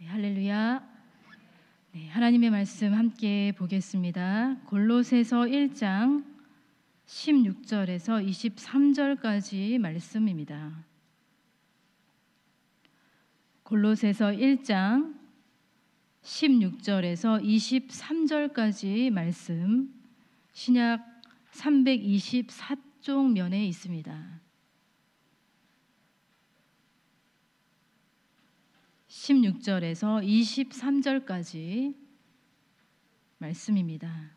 네, 할렐루야. 네, 하나님의 말씀 함께 보겠습니다. 골로새서 1장 16절에서 23절까지 말씀입니다. 골로새서 1장 16절에서 23절까지 말씀, 신약 324쪽면에 있습니다. 16절에서 23절까지 말씀입니다.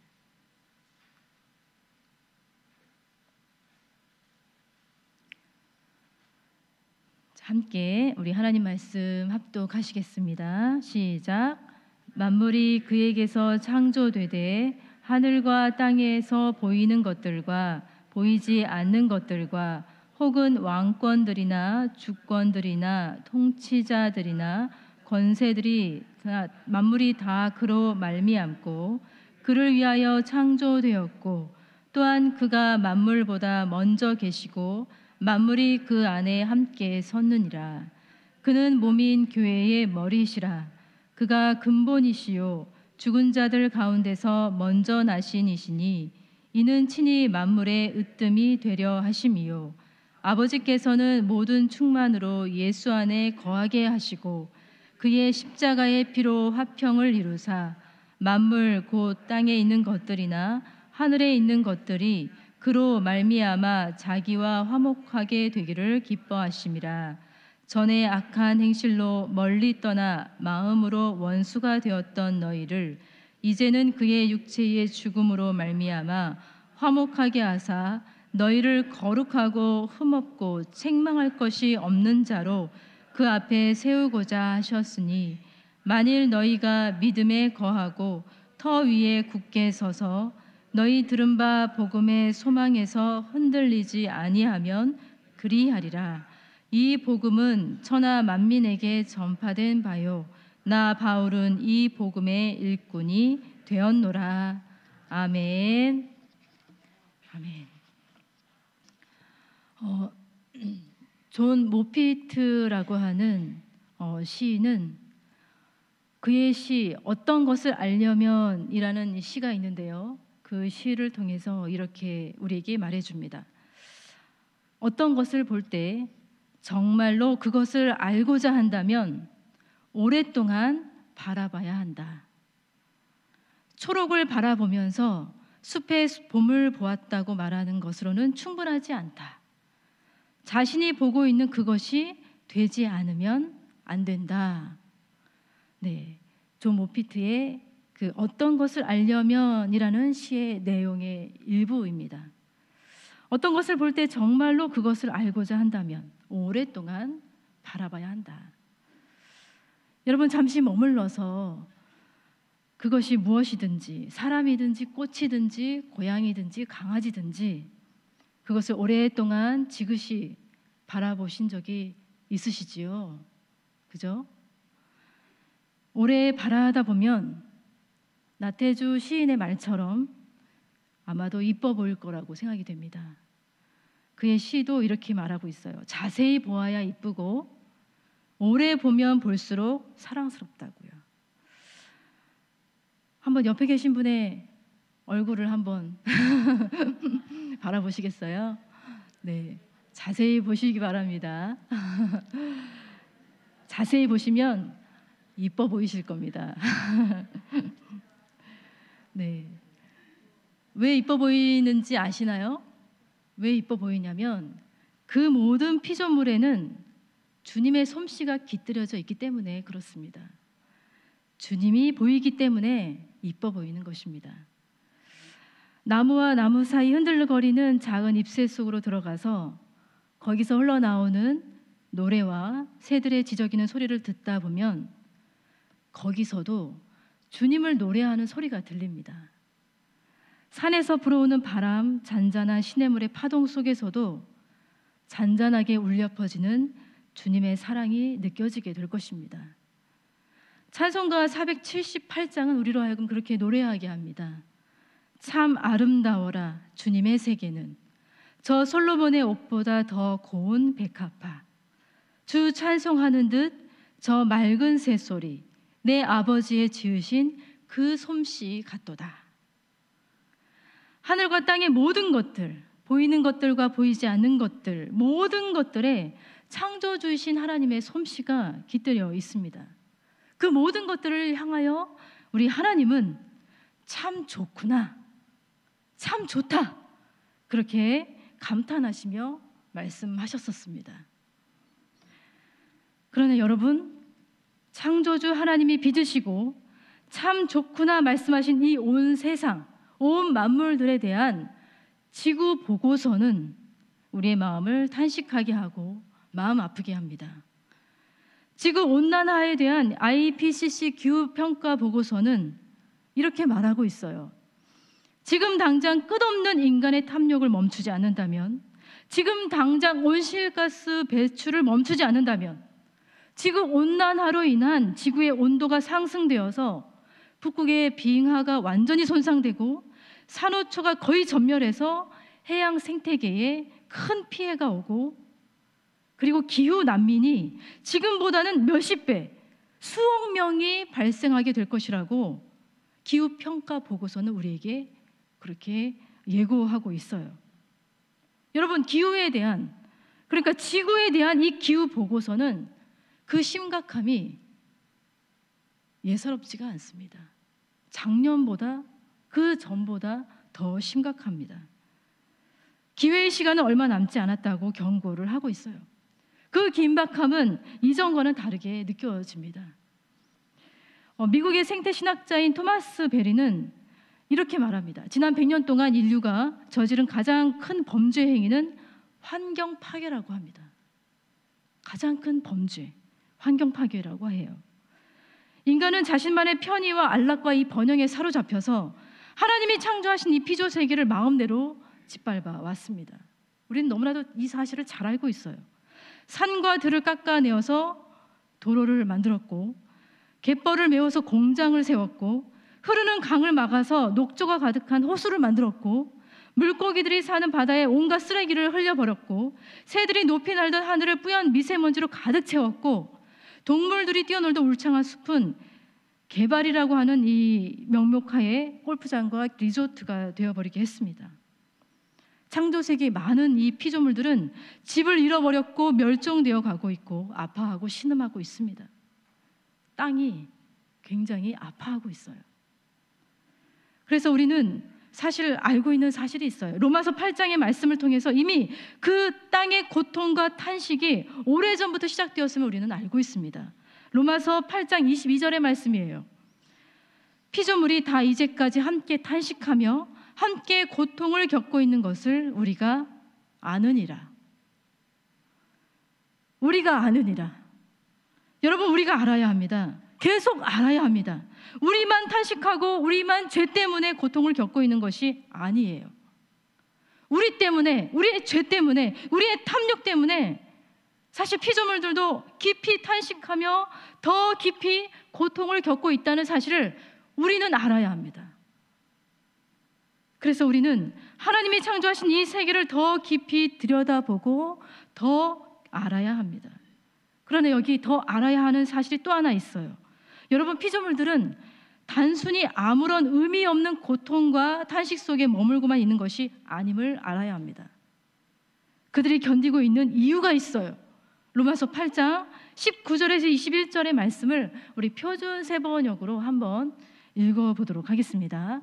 함께 우리 하나님 말씀 합독하시겠습니다. 시작. 만물이 그에게서 창조되되 하늘과 땅에서 보이는 것들과 보이지 않는 것들과 혹은 왕권들이나 주권들이나 통치자들이나 권세들이 만물이 다 그로 말미암고 그를 위하여 창조되었고 또한 그가 만물보다 먼저 계시고 만물이 그 안에 함께 섰느니라. 그는 몸인 교회의 머리시라. 그가 근본이시요 죽은 자들 가운데서 먼저 나신 이시니 이는 친히 만물의 으뜸이 되려 하심이요 아버지께서는 모든 충만으로 예수 안에 거하게 하시고 그의 십자가의 피로 화평을 이루사 만물 곧 땅에 있는 것들이나 하늘에 있는 것들이 그로 말미암아 자기와 화목하게 되기를 기뻐하심이라. 전에 악한 행실로 멀리 떠나 마음으로 원수가 되었던 너희를 이제는 그의 육체의 죽음으로 말미암아 화목하게 하사 너희를 거룩하고 흠없고 책망할 것이 없는 자로 그 앞에 세우고자 하셨으니 만일 너희가 믿음에 거하고 터 위에 굳게 서서 너희 들은 바 복음의 소망에서 흔들리지 아니하면 그리하리라. 이 복음은 천하 만민에게 전파된 바요 나 바울은 이 복음의 일꾼이 되었노라. 아멘. 아멘. 존 모피트라고 하는 시인은 그의 시 어떤 것을 알려면 이라는 시가 있는데요. 그 시를 통해서 이렇게 우리에게 말해줍니다. 어떤 것을 볼 때 정말로 그것을 알고자 한다면 오랫동안 바라봐야 한다. 초록을 바라보면서 숲의 봄을 보았다고 말하는 것으로는 충분하지 않다. 자신이 보고 있는 그것이 되지 않으면 안 된다. 네, 존 모피트의 그 어떤 것을 알려면이라는 시의 내용의 일부입니다. 어떤 것을 볼 때 정말로 그것을 알고자 한다면 오랫동안 바라봐야 한다. 여러분 잠시 머물러서 그것이 무엇이든지 사람이든지 꽃이든지 고양이든지 강아지든지 그것을 오랫동안 지그시 바라보신 적이 있으시지요? 그죠? 오래 바라다 보면 나태주 시인의 말처럼 아마도 이뻐 보일 거라고 생각이 됩니다. 그의 시도 이렇게 말하고 있어요. 자세히 보아야 이쁘고 오래 보면 볼수록 사랑스럽다고요. 한번 옆에 계신 분의 얼굴을 한번 바라보시겠어요? 네, 자세히 보시기 바랍니다. 자세히 보시면 이뻐 보이실 겁니다. 네, 왜 이뻐 보이는지 아시나요? 왜 이뻐 보이냐면 그 모든 피조물에는 주님의 솜씨가 깃들여져 있기 때문에 그렇습니다. 주님이 보이기 때문에 이뻐 보이는 것입니다. 나무와 나무 사이 흔들거리는 작은 잎새 속으로 들어가서 거기서 흘러나오는 노래와 새들의 지저귀는 소리를 듣다 보면 거기서도 주님을 노래하는 소리가 들립니다. 산에서 불어오는 바람, 잔잔한 시냇물의 파동 속에서도 잔잔하게 울려 퍼지는 주님의 사랑이 느껴지게 될 것입니다. 찬송가 478장은 우리로 하여금 그렇게 노래하게 합니다. 참 아름다워라 주님의 세계는 저 솔로몬의 옷보다 더 고운 백합화 주 찬송하는 듯 저 맑은 새소리 내 아버지의 지으신 그 솜씨 같도다. 하늘과 땅의 모든 것들, 보이는 것들과 보이지 않는 것들, 모든 것들에 창조주이신 하나님의 솜씨가 깃들여 있습니다. 그 모든 것들을 향하여 우리 하나님은 참 좋구나, 참 좋다, 그렇게 감탄하시며 말씀하셨었습니다. 그러나 여러분, 창조주 하나님이 빚으시고 참 좋구나 말씀하신 이 온 세상, 온 만물들에 대한 지구 보고서는 우리의 마음을 탄식하게 하고 마음 아프게 합니다. 지구 온난화에 대한 IPCC 기후평가 보고서는 이렇게 말하고 있어요. 지금 당장 끝없는 인간의 탐욕을 멈추지 않는다면, 지금 당장 온실가스 배출을 멈추지 않는다면, 지구 온난화로 인한 지구의 온도가 상승되어서 북극의 빙하가 완전히 손상되고 산호초가 거의 전멸해서 해양 생태계에 큰 피해가 오고, 그리고 기후 난민이 지금보다는 몇십 배, 수억 명이 발생하게 될 것이라고 기후평가 보고서는 우리에게 그렇게 예고하고 있어요. 여러분, 기후에 대한, 그러니까 지구에 대한 이 기후 보고서는 그 심각함이 예사롭지가 않습니다. 작년보다, 그 전보다 더 심각합니다. 기회의 시간은 얼마 남지 않았다고 경고를 하고 있어요. 그 긴박함은 이전과는 다르게 느껴집니다. 미국의 생태신학자인 토마스 베리는 이렇게 말합니다. 지난 100년 동안 인류가 저지른 가장 큰 범죄 행위는 환경 파괴라고 합니다. 가장 큰 범죄, 환경 파괴라고 해요. 인간은 자신만의 편의와 안락과 이 번영에 사로잡혀서 하나님이 창조하신 이 피조 세계를 마음대로 짓밟아 왔습니다. 우리는 너무나도 이 사실을 잘 알고 있어요. 산과 들을 깎아내어서 도로를 만들었고, 갯벌을 메워서 공장을 세웠고, 흐르는 강을 막아서 녹조가 가득한 호수를 만들었고, 물고기들이 사는 바다에 온갖 쓰레기를 흘려버렸고, 새들이 높이 날던 하늘을 뿌연 미세먼지로 가득 채웠고, 동물들이 뛰어놀던 울창한 숲은 개발이라고 하는 이 명목하에 골프장과 리조트가 되어버리게 했습니다. 창조세계의 많은 이 피조물들은 집을 잃어버렸고 멸종되어 가고 있고 아파하고 신음하고 있습니다. 땅이 굉장히 아파하고 있어요. 그래서 우리는 사실 알고 있는 사실이 있어요. 로마서 8장의 말씀을 통해서 이미 그 땅의 고통과 탄식이 오래전부터 시작되었음을 우리는 알고 있습니다. 로마서 8장 22절의 말씀이에요. 피조물이 다 이제까지 함께 탄식하며 함께 고통을 겪고 있는 것을 우리가 아느니라. 우리가 아느니라. 여러분, 우리가 알아야 합니다. 계속 알아야 합니다. 우리만 탄식하고 우리만 죄 때문에 고통을 겪고 있는 것이 아니에요. 우리 때문에, 우리의 죄 때문에, 우리의 탐욕 때문에 사실 피조물들도 깊이 탄식하며 더 깊이 고통을 겪고 있다는 사실을 우리는 알아야 합니다. 그래서 우리는 하나님이 창조하신 이 세계를 더 깊이 들여다보고 더 알아야 합니다. 그러나 여기 더 알아야 하는 사실이 또 하나 있어요. 여러분, 피조물들은 단순히 아무런 의미 없는 고통과 탄식 속에 머물고만 있는 것이 아님을 알아야 합니다. 그들이 견디고 있는 이유가 있어요. 로마서 8장 19절에서 21절의 말씀을 우리 표준 세번역으로 한번 읽어보도록 하겠습니다.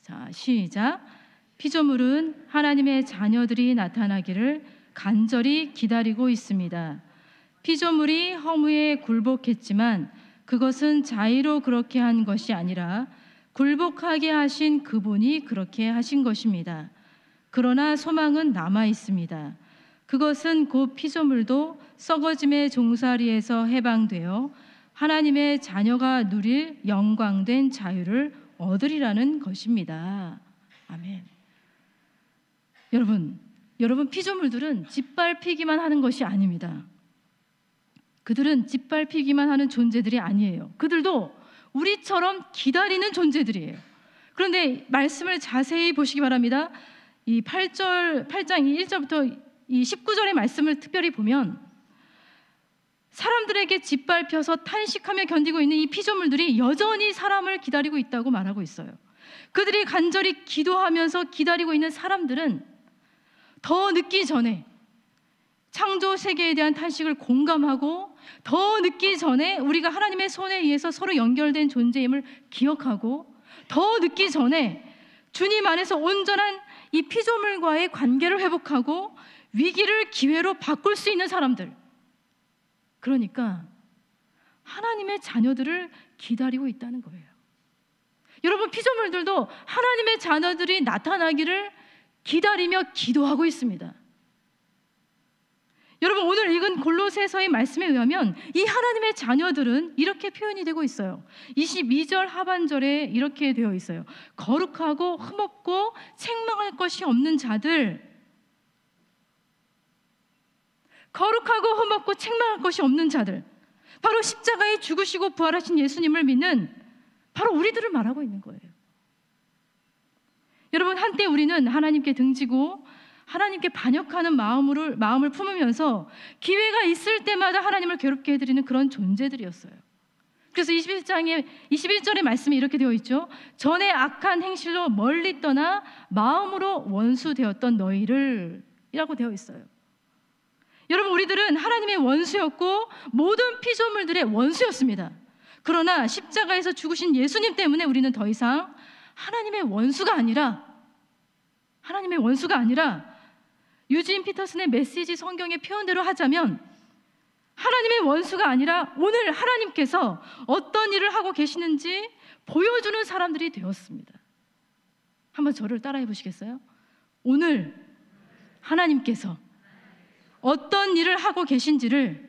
자, 시작. 피조물은 하나님의 자녀들이 나타나기를 간절히 기다리고 있습니다. 피조물이 허무에 굴복했지만 그것은 자의로 그렇게 한 것이 아니라 굴복하게 하신 그분이 그렇게 하신 것입니다. 그러나 소망은 남아 있습니다. 그것은 곧 피조물도 썩어짐의 종살이에서 해방되어 하나님의 자녀가 누릴 영광된 자유를 얻으리라는 것입니다. 아멘. 여러분 피조물들은 짓밟히기만 하는 것이 아닙니다. 그들은 짓밟히기만 하는 존재들이 아니에요. 그들도 우리처럼 기다리는 존재들이에요. 그런데 말씀을 자세히 보시기 바랍니다. 이 8장 1절부터 이 19절의 말씀을 특별히 보면 사람들에게 짓밟혀서 탄식하며 견디고 있는 이 피조물들이 여전히 사람을 기다리고 있다고 말하고 있어요. 그들이 간절히 기도하면서 기다리고 있는 사람들은 더 늦기 전에 창조 세계에 대한 탄식을 공감하고, 더 늦기 전에 우리가 하나님의 손에 의해서 서로 연결된 존재임을 기억하고, 더 늦기 전에 주님 안에서 온전한 이 피조물과의 관계를 회복하고 위기를 기회로 바꿀 수 있는 사람들, 그러니까 하나님의 자녀들을 기다리고 있다는 거예요. 여러분, 피조물들도 하나님의 자녀들이 나타나기를 기다리며 기도하고 있습니다. 여러분, 오늘 읽은 골로새서의 말씀에 의하면 이 하나님의 자녀들은 이렇게 표현이 되고 있어요. 22절 하반절에 이렇게 되어 있어요. 거룩하고 흠없고 책망할 것이 없는 자들, 거룩하고 흠없고 책망할 것이 없는 자들, 바로 십자가에 죽으시고 부활하신 예수님을 믿는 바로 우리들을 말하고 있는 거예요. 여러분, 한때 우리는 하나님께 등지고 하나님께 반역하는 마음을 품으면서 기회가 있을 때마다 하나님을 괴롭게 해드리는 그런 존재들이었어요. 그래서 21절의 말씀이 이렇게 되어 있죠. 전에 악한 행실로 멀리 떠나 마음으로 원수되었던 너희를 이라고 되어 있어요. 여러분, 우리들은 하나님의 원수였고 모든 피조물들의 원수였습니다. 그러나 십자가에서 죽으신 예수님 때문에 우리는 더 이상 하나님의 원수가 아니라 유진 피터슨의 메시지 성경의 표현대로 하자면 하나님의 원수가 아니라 오늘 하나님께서 어떤 일을 하고 계시는지 보여주는 사람들이 되었습니다. 한번 저를 따라해 보시겠어요? 오늘 하나님께서 어떤 일을 하고 계신지를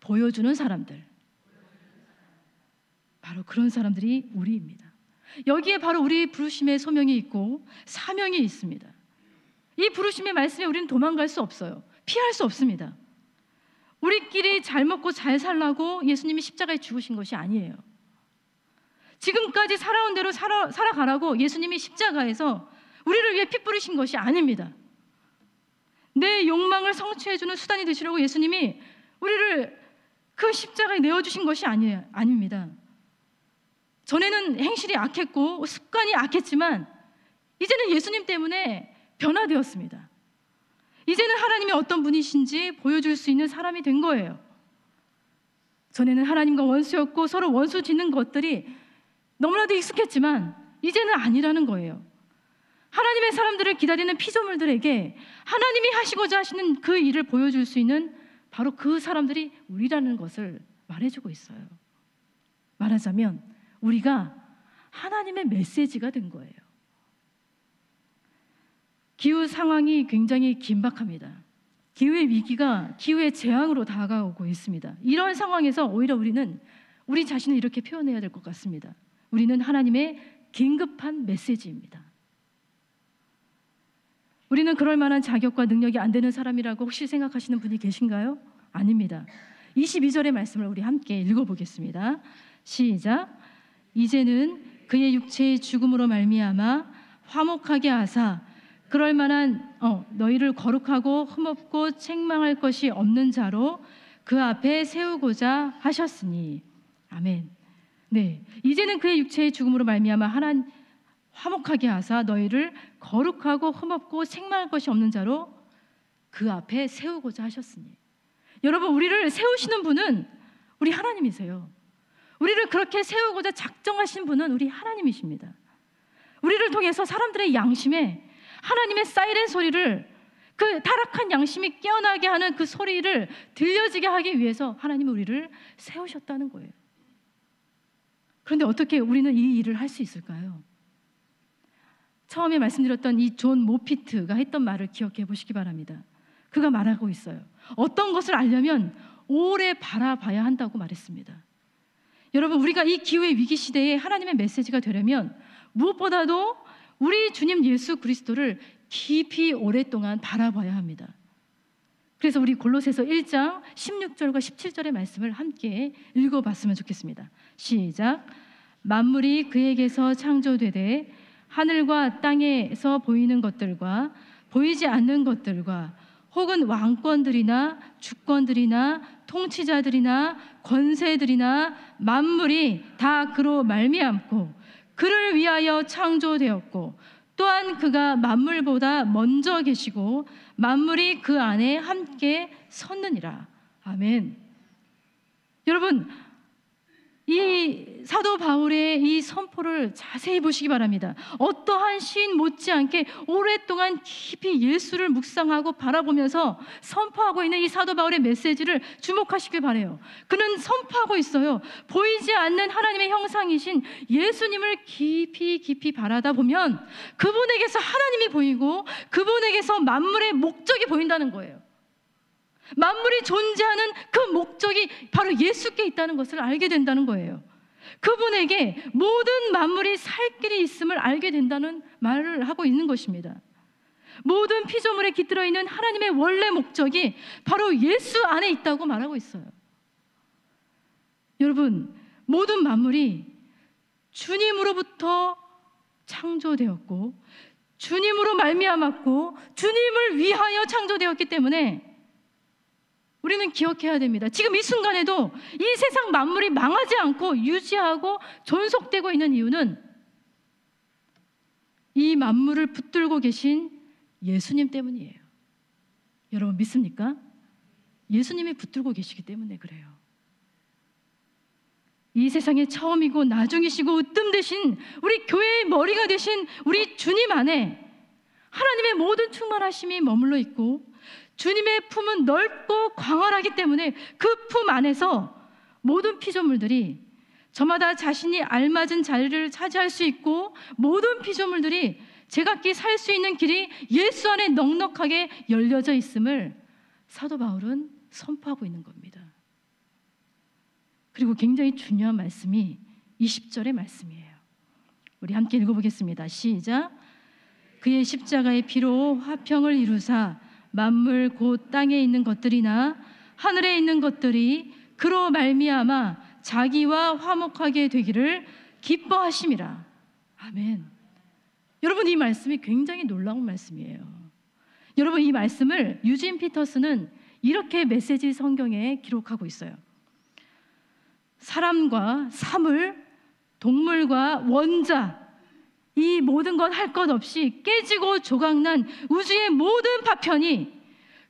보여주는 사람들, 바로 그런 사람들이 우리입니다. 여기에 바로 우리 부르심의 소명이 있고 사명이 있습니다. 이 부르심의 말씀에 우리는 도망갈 수 없어요. 피할 수 없습니다. 우리끼리 잘 먹고 잘 살라고 예수님이 십자가에 죽으신 것이 아니에요. 지금까지 살아온 대로 살아가라고 예수님이 십자가에서 우리를 위해 피 뿌리신 것이 아닙니다. 내 욕망을 성취해주는 수단이 되시려고 예수님이 우리를 그 십자가에 내어주신 것이 아닙니다. 전에는 행실이 악했고 습관이 악했지만 이제는 예수님 때문에 변화되었습니다. 이제는 하나님이 어떤 분이신지 보여줄 수 있는 사람이 된 거예요. 전에는 하나님과 원수였고 서로 원수 짓는 것들이 너무나도 익숙했지만 이제는 아니라는 거예요. 하나님의 사람들을 기다리는 피조물들에게 하나님이 하시고자 하시는 그 일을 보여줄 수 있는 바로 그 사람들이 우리라는 것을 말해주고 있어요. 말하자면 우리가 하나님의 메시지가 된 거예요. 기후 상황이 굉장히 긴박합니다. 기후의 위기가 기후의 재앙으로 다가오고 있습니다. 이런 상황에서 오히려 우리는 우리 자신을 이렇게 표현해야 될 것 같습니다. 우리는 하나님의 긴급한 메시지입니다. 우리는 그럴 만한 자격과 능력이 안 되는 사람이라고 혹시 생각하시는 분이 계신가요? 아닙니다. 22절의 말씀을 우리 함께 읽어보겠습니다. 시작. 이제는 그의 육체의 죽음으로 말미암아 화목하게 하사 그럴 만한 너희를 거룩하고 흠없고 책망할 것이 없는 자로 그 앞에 세우고자 하셨으니. 아멘. 네, 이제는 그의 육체의 죽음으로 말미암아 화목하게 하사 너희를 거룩하고 흠없고 책망할 것이 없는 자로 그 앞에 세우고자 하셨으니. 여러분, 우리를 세우시는 분은 우리 하나님이세요. 우리를 그렇게 세우고자 작정하신 분은 우리 하나님이십니다. 우리를 통해서 사람들의 양심에 하나님의 사이렌 소리를, 그 타락한 양심이 깨어나게 하는 그 소리를 들려지게 하기 위해서 하나님은 우리를 세우셨다는 거예요. 그런데 어떻게 우리는 이 일을 할 수 있을까요? 처음에 말씀드렸던 이 존 모피트가 했던 말을 기억해 보시기 바랍니다. 그가 말하고 있어요. 어떤 것을 알려면 오래 바라봐야 한다고 말했습니다. 여러분, 우리가 이 기후의 위기 시대에 하나님의 메시지가 되려면 무엇보다도 우리 주님 예수 그리스도를 깊이 오랫동안 바라봐야 합니다. 그래서 우리 골로새서 1장 16절과 17절의 말씀을 함께 읽어봤으면 좋겠습니다. 시작. 만물이 그에게서 창조되되 하늘과 땅에서 보이는 것들과 보이지 않는 것들과 혹은 왕권들이나 주권들이나 통치자들이나 권세들이나 만물이 다 그로 말미암고 그를 위하여 창조되었고 또한 그가 만물보다 먼저 계시고 만물이 그 안에 함께 섰느니라. 아멘. 여러분, 이 사도 바울의 이 선포를 자세히 보시기 바랍니다. 어떠한 시인 못지않게 오랫동안 깊이 예수를 묵상하고 바라보면서 선포하고 있는 이 사도 바울의 메시지를 주목하시길 바라요. 그는 선포하고 있어요. 보이지 않는 하나님의 형상이신 예수님을 깊이 바라다 보면 그분에게서 하나님이 보이고 그분에게서 만물의 목적이 보인다는 거예요. 만물이 존재하는 그 목적이 바로 예수께 있다는 것을 알게 된다는 거예요. 그분에게 모든 만물이 살 길이 있음을 알게 된다는 말을 하고 있는 것입니다. 모든 피조물에 깃들어 있는 하나님의 원래 목적이 바로 예수 안에 있다고 말하고 있어요. 여러분, 모든 만물이 주님으로부터 창조되었고 주님으로 말미암았고 주님을 위하여 창조되었기 때문에 우리는 기억해야 됩니다. 지금 이 순간에도 이 세상 만물이 망하지 않고 유지하고 존속되고 있는 이유는 이 만물을 붙들고 계신 예수님 때문이에요. 여러분 믿습니까? 예수님이 붙들고 계시기 때문에 그래요. 이 세상의 처음이고 나중이시고 으뜸 되신 우리 교회의 머리가 되신 우리 주님 안에 하나님의 모든 충만하심이 머물러 있고 주님의 품은 넓고 광활하기 때문에 그 품 안에서 모든 피조물들이 저마다 자신이 알맞은 자리를 차지할 수 있고 모든 피조물들이 제각기 살 수 있는 길이 예수 안에 넉넉하게 열려져 있음을 사도 바울은 선포하고 있는 겁니다. 그리고 굉장히 중요한 말씀이 20절의 말씀이에요. 우리 함께 읽어보겠습니다. 시작. 그의 십자가의 피로 화평을 이루사 만물 곧 땅에 있는 것들이나 하늘에 있는 것들이 그로 말미암아 자기와 화목하게 되기를 기뻐하심이라. 아멘. 여러분 이 말씀이 굉장히 놀라운 말씀이에요. 여러분 이 말씀을 유진 피터스는 이렇게 메시지 성경에 기록하고 있어요. 사람과 사물, 동물과 원자 이 모든 것 할 것 없이 깨지고 조각난 우주의 모든 파편이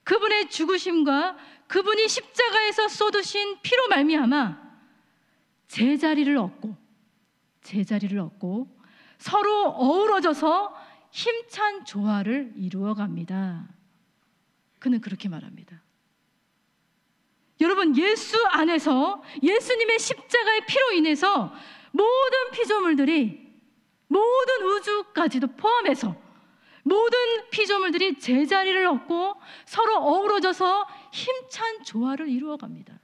그분의 죽으심과 그분이 십자가에서 쏟으신 피로 말미암아 제자리를 얻고 서로 어우러져서 힘찬 조화를 이루어갑니다. 그는 그렇게 말합니다. 여러분 예수 안에서 예수님의 십자가의 피로 인해서 모든 피조물들이 모든 우주까지도 포함해서 모든 피조물들이 제자리를 얻고 서로 어우러져서 힘찬 조화를 이루어갑니다.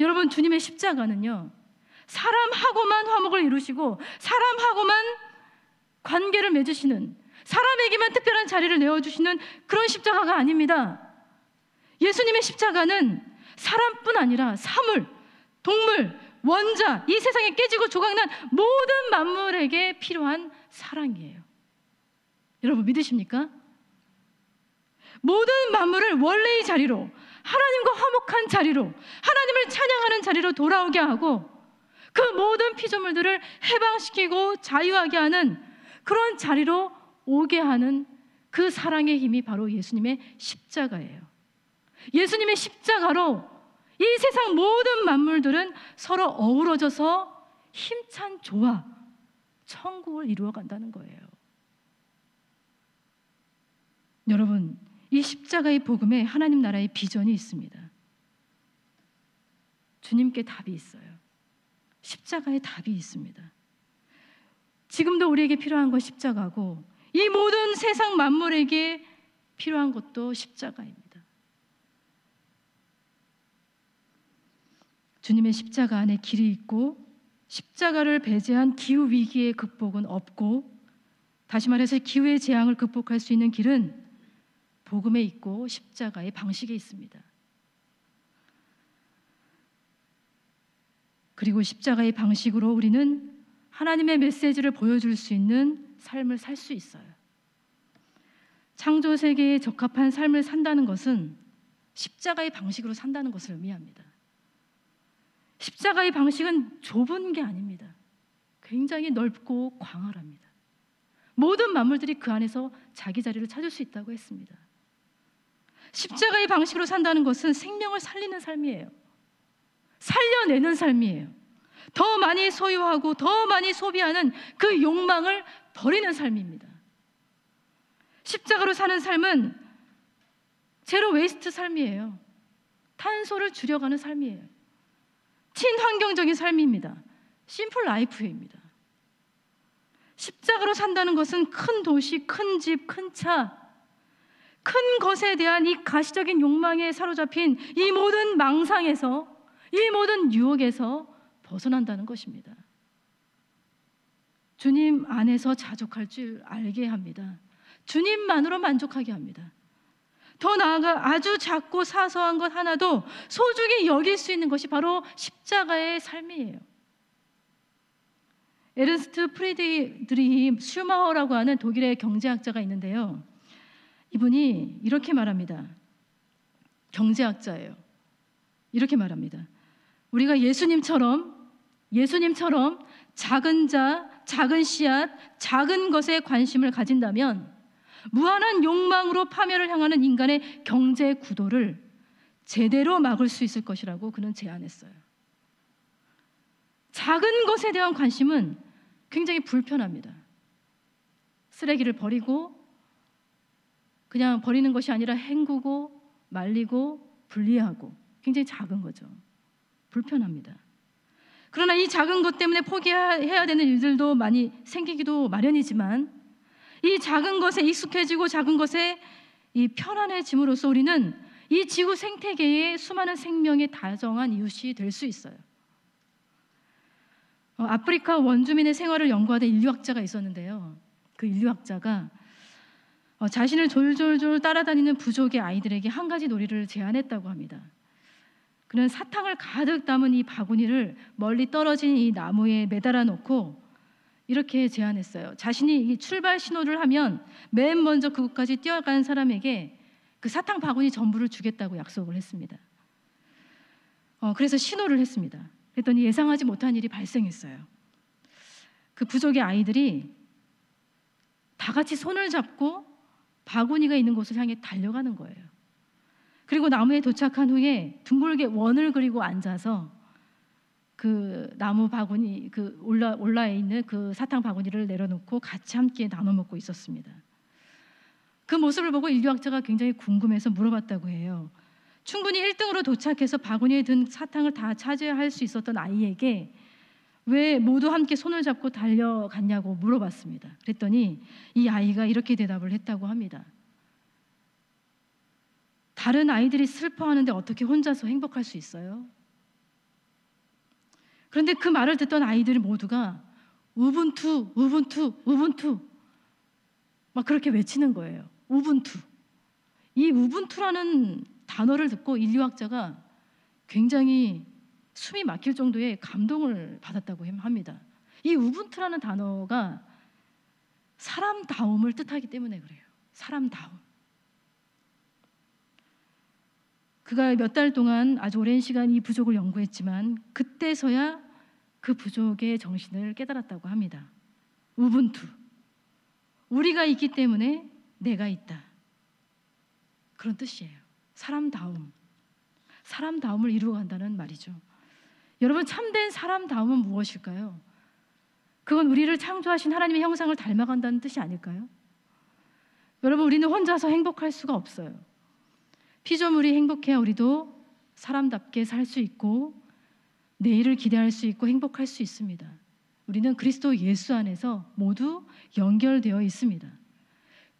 여러분 주님의 십자가는요 사람하고만 화목을 이루시고 사람하고만 관계를 맺으시는 사람에게만 특별한 자리를 내어주시는 그런 십자가가 아닙니다. 예수님의 십자가는 사람뿐 아니라 사물, 동물, 원자, 이 세상에 깨지고 조각난 모든 만물에게 필요한 사랑이에요. 여러분 믿으십니까? 모든 만물을 원래의 자리로 하나님과 화목한 자리로 하나님을 찬양하는 자리로 돌아오게 하고 그 모든 피조물들을 해방시키고 자유하게 하는 그런 자리로 오게 하는 그 사랑의 힘이 바로 예수님의 십자가예요. 예수님의 십자가로 이 세상 모든 만물들은 서로 어우러져서 힘찬 조화, 천국을 이루어간다는 거예요. 여러분, 이 십자가의 복음에 하나님 나라의 비전이 있습니다. 주님께 답이 있어요. 십자가에 답이 있습니다. 지금도 우리에게 필요한 건 십자가고 이 모든 세상 만물에게 필요한 것도 십자가입니다. 주님의 십자가 안에 길이 있고 십자가를 배제한 기후 위기의 극복은 없고 다시 말해서 기후의 재앙을 극복할 수 있는 길은 복음에 있고 십자가의 방식에 있습니다. 그리고 십자가의 방식으로 우리는 하나님의 메시지를 보여줄 수 있는 삶을 살 수 있어요. 창조 세계에 적합한 삶을 산다는 것은 십자가의 방식으로 산다는 것을 의미합니다. 십자가의 방식은 좁은 게 아닙니다. 굉장히 넓고 광활합니다. 모든 만물들이 그 안에서 자기 자리를 찾을 수 있다고 했습니다. 십자가의 방식으로 산다는 것은 생명을 살리는 삶이에요. 살려내는 삶이에요. 더 많이 소유하고 더 많이 소비하는 그 욕망을 버리는 삶입니다. 십자가로 사는 삶은 제로 웨이스트 삶이에요. 탄소를 줄여가는 삶이에요. 친환경적인 삶입니다. 심플 라이프입니다. 십자가로 산다는 것은 큰 도시, 큰 집, 큰 차, 큰 것에 대한 이 가시적인 욕망에 사로잡힌 이 모든 망상에서, 이 모든 유혹에서 벗어난다는 것입니다. 주님 안에서 자족할 줄 알게 합니다. 주님만으로 만족하게 합니다. 더 나아가 아주 작고 사소한 것 하나도 소중히 여길 수 있는 것이 바로 십자가의 삶이에요. 에른스트 프리드리히 슈마허라고 하는 독일의 경제학자가 있는데요. 이분이 이렇게 말합니다. 경제학자예요. 이렇게 말합니다. 우리가 예수님처럼 작은 자, 작은 씨앗, 작은 것에 관심을 가진다면 무한한 욕망으로 파멸을 향하는 인간의 경제 구도를 제대로 막을 수 있을 것이라고 그는 제안했어요. 작은 것에 대한 관심은 굉장히 불편합니다. 쓰레기를 버리고 그냥 버리는 것이 아니라 헹구고 말리고 분리하고 굉장히 작은 거죠. 불편합니다. 그러나 이 작은 것 때문에 포기해야 되는 일들도 많이 생기기도 마련이지만 이 작은 것에 익숙해지고 작은 것에 이 편안해짐으로써 우리는 이 지구 생태계의 수많은 생명의 다정한 이웃이 될 수 있어요. 아프리카 원주민의 생활을 연구하던 인류학자가 있었는데요. 그 인류학자가 자신을 졸졸졸 따라다니는 부족의 아이들에게 한 가지 놀이를 제안했다고 합니다. 그는 사탕을 가득 담은 이 바구니를 멀리 떨어진 이 나무에 매달아 놓고 이렇게 제안했어요. 자신이 출발 신호를 하면 맨 먼저 그곳까지 뛰어간 사람에게 그 사탕 바구니 전부를 주겠다고 약속을 했습니다. 그래서 신호를 했습니다. 그랬더니 예상하지 못한 일이 발생했어요. 그 부족의 아이들이 다 같이 손을 잡고 바구니가 있는 곳을 향해 달려가는 거예요. 그리고 나무에 도착한 후에 둥글게 원을 그리고 앉아서 그 나무 바구니, 그 올라 있는 그 사탕 바구니를 내려놓고 같이 함께 나눠 먹고 있었습니다. 그 모습을 보고 인류학자가 굉장히 궁금해서 물어봤다고 해요. 충분히 1등으로 도착해서 바구니에 든 사탕을 다 차지할 수 있었던 아이에게 왜 모두 함께 손을 잡고 달려갔냐고 물어봤습니다. 그랬더니 이 아이가 이렇게 대답을 했다고 합니다. 다른 아이들이 슬퍼하는데 어떻게 혼자서 행복할 수 있어요? 그런데 그 말을 듣던 아이들 모두가 우분투, 우분투, 우분투 막 그렇게 외치는 거예요. 우분투. 이 우분투라는 단어를 듣고 인류학자가 굉장히 숨이 막힐 정도의 감동을 받았다고 합니다. 이 우분투라는 단어가 사람다움을 뜻하기 때문에 그래요. 사람다움. 그가 몇 달 동안 아주 오랜 시간 이 부족을 연구했지만 그때서야 그 부족의 정신을 깨달았다고 합니다. 우분투. 우리가 있기 때문에 내가 있다. 그런 뜻이에요. 사람다움. 사람다움을 이루어간다는 말이죠. 여러분, 참된 사람다움은 무엇일까요? 그건 우리를 창조하신 하나님의 형상을 닮아간다는 뜻이 아닐까요? 여러분, 우리는 혼자서 행복할 수가 없어요. 피조물이 행복해야 우리도 사람답게 살 수 있고 내일을 기대할 수 있고 행복할 수 있습니다. 우리는 그리스도 예수 안에서 모두 연결되어 있습니다.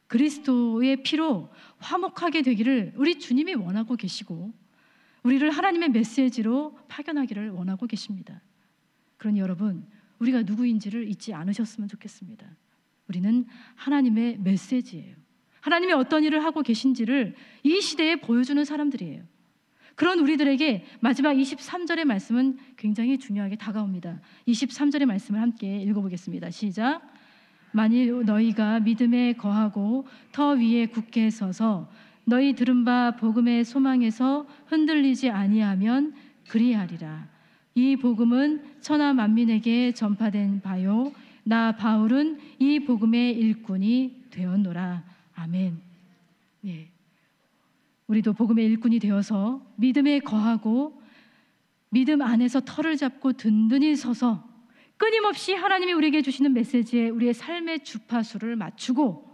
그리스도의 피로 화목하게 되기를 우리 주님이 원하고 계시고 우리를 하나님의 메시지로 파견하기를 원하고 계십니다. 그러니 여러분, 우리가 누구인지를 잊지 않으셨으면 좋겠습니다. 우리는 하나님의 메시지예요. 하나님이 어떤 일을 하고 계신지를 이 시대에 보여주는 사람들이에요. 그런 우리들에게 마지막 23절의 말씀은 굉장히 중요하게 다가옵니다. 23절의 말씀을 함께 읽어보겠습니다. 시작. 만일 너희가 믿음에 거하고 터 위에 굳게 서서 너희 들은 바 복음의 소망에서 흔들리지 아니하면 그리하리라. 이 복음은 천하 만민에게 전파된 바요 나 바울은 이 복음의 일꾼이 되었노라. 아멘. 예. 우리도 복음의 일꾼이 되어서 믿음에 거하고 믿음 안에서 터를 잡고 든든히 서서 끊임없이 하나님이 우리에게 주시는 메시지에 우리의 삶의 주파수를 맞추고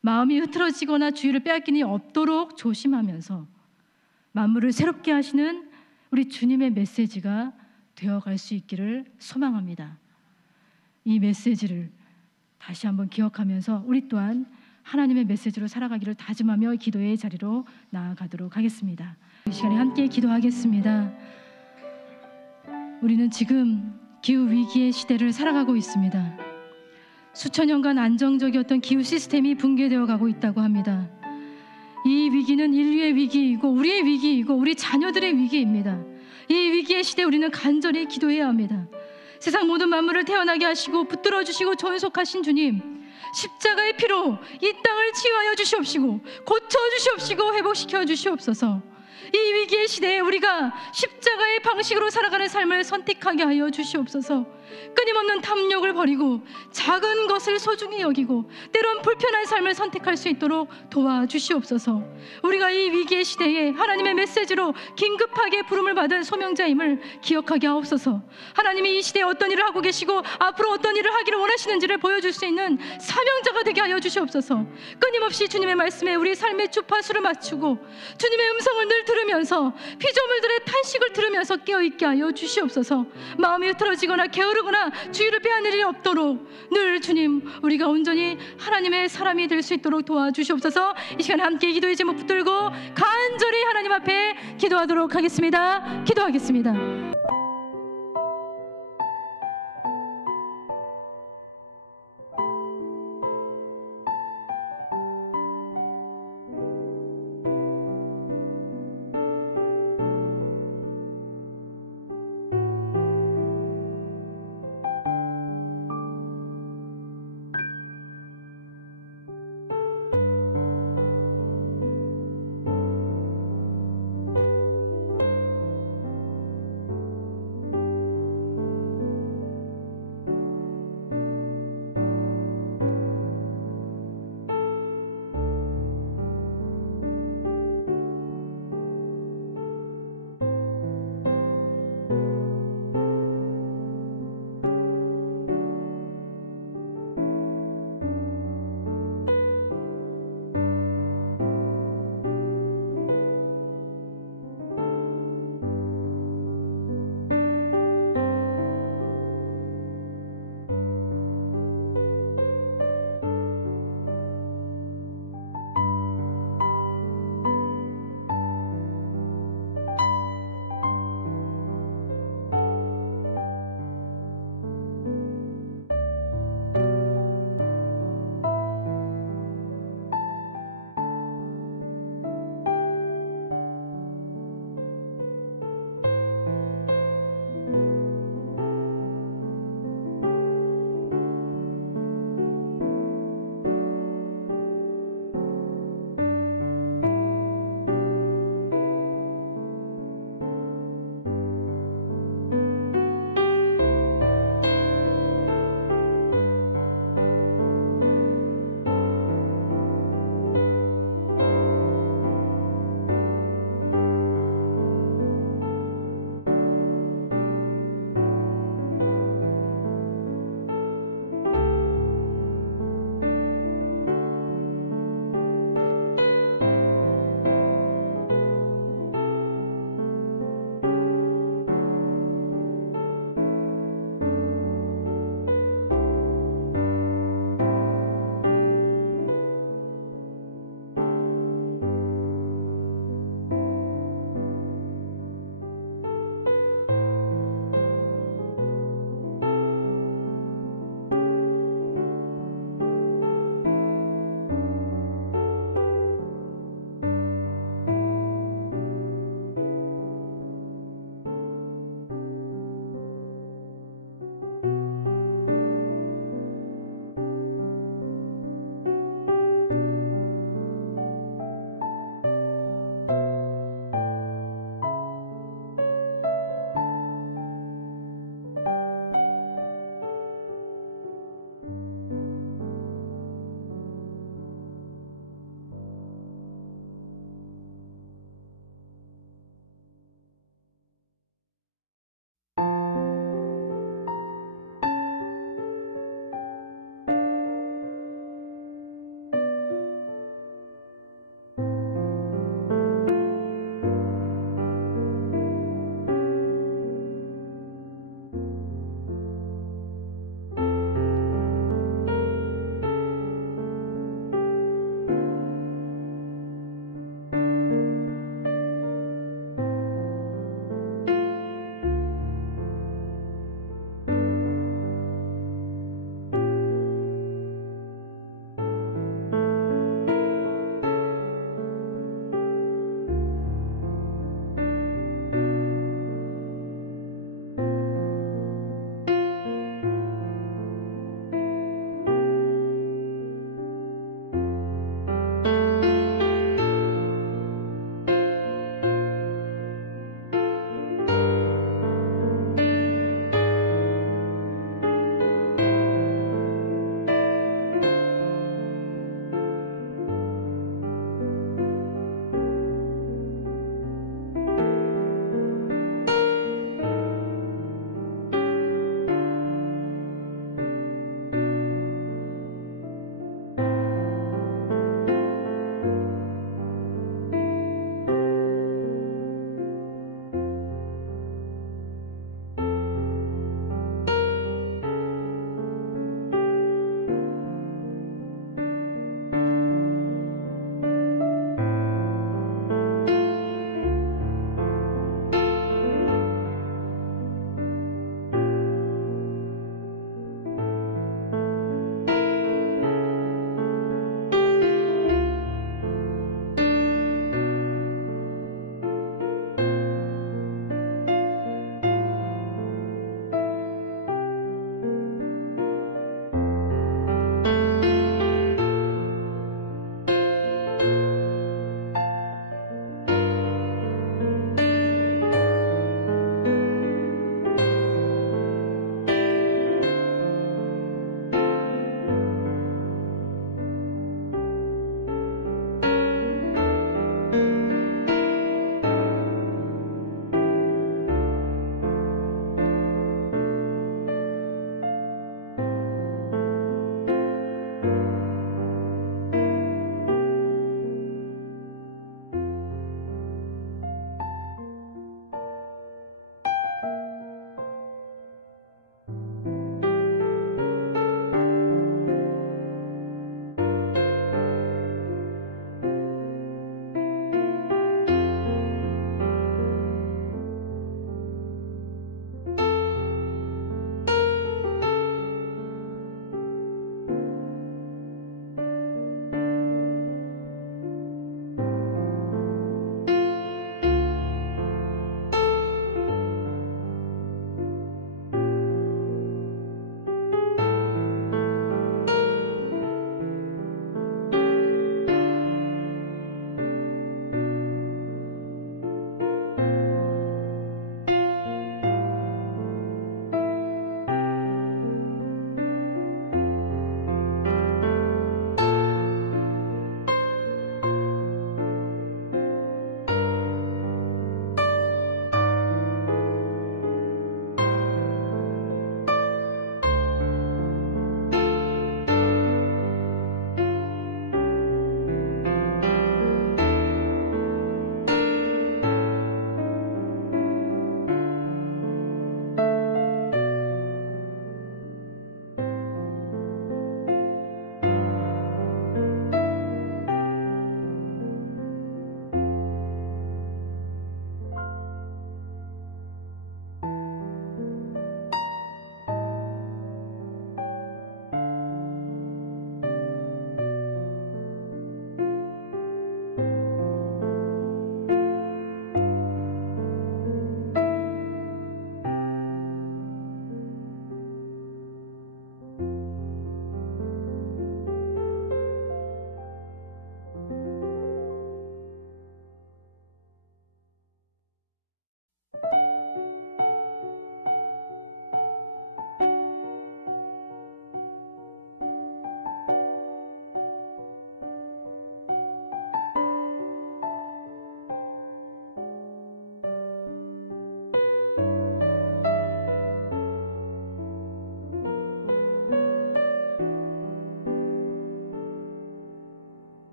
마음이 흐트러지거나 주의를 빼앗기니 없도록 조심하면서 만물을 새롭게 하시는 우리 주님의 메시지가 되어갈 수 있기를 소망합니다. 이 메시지를 다시 한번 기억하면서 우리 또한 하나님의 메시지로 살아가기를 다짐하며 기도의 자리로 나아가도록 하겠습니다. 이 시간에 함께 기도하겠습니다. 우리는 지금 기후위기의 시대를 살아가고 있습니다. 수천 년간 안정적이었던 기후 시스템이 붕괴되어 가고 있다고 합니다. 이 위기는 인류의 위기이고 우리의 위기이고 우리 자녀들의 위기입니다. 이 위기의 시대에 우리는 간절히 기도해야 합니다. 세상 모든 만물을 태어나게 하시고 붙들어 주시고 존속하신 주님, 십자가의 피로 이 땅을 치유하여 주시옵시고 고쳐 주시옵시고 회복시켜 주시옵소서. 이 위기의 시대에 우리가 십자가의 방식으로 살아가는 삶을 선택하게 하여 주시옵소서. 끊임없는 탐욕을 버리고 작은 것을 소중히 여기고 때론 불편한 삶을 선택할 수 있도록 도와주시옵소서. 우리가 이 위기의 시대에 하나님의 메시지로 긴급하게 부름을 받은 소명자임을 기억하게 하옵소서. 하나님이 이 시대에 어떤 일을 하고 계시고 앞으로 어떤 일을 하기를 원하시는지를 보여줄 수 있는 사명자가 되게 하여 주시옵소서. 끊임없이 주님의 말씀에 우리 삶의 주파수를 맞추고 주님의 음성을 늘 들으면서 피조물들의 탄식을 들으면서 깨어있게 하여 주시옵소서. 마음이 흐트러지거나 게으르거나 주의를 빼앗는 일이 없도록 늘 주님 우리가 온전히 하나님의 사람이 될 수 있도록 도와주시옵소서. 이 시간에 함께 기도의 제목 붙들고 간절히 하나님 앞에 기도하도록 하겠습니다. 기도하겠습니다.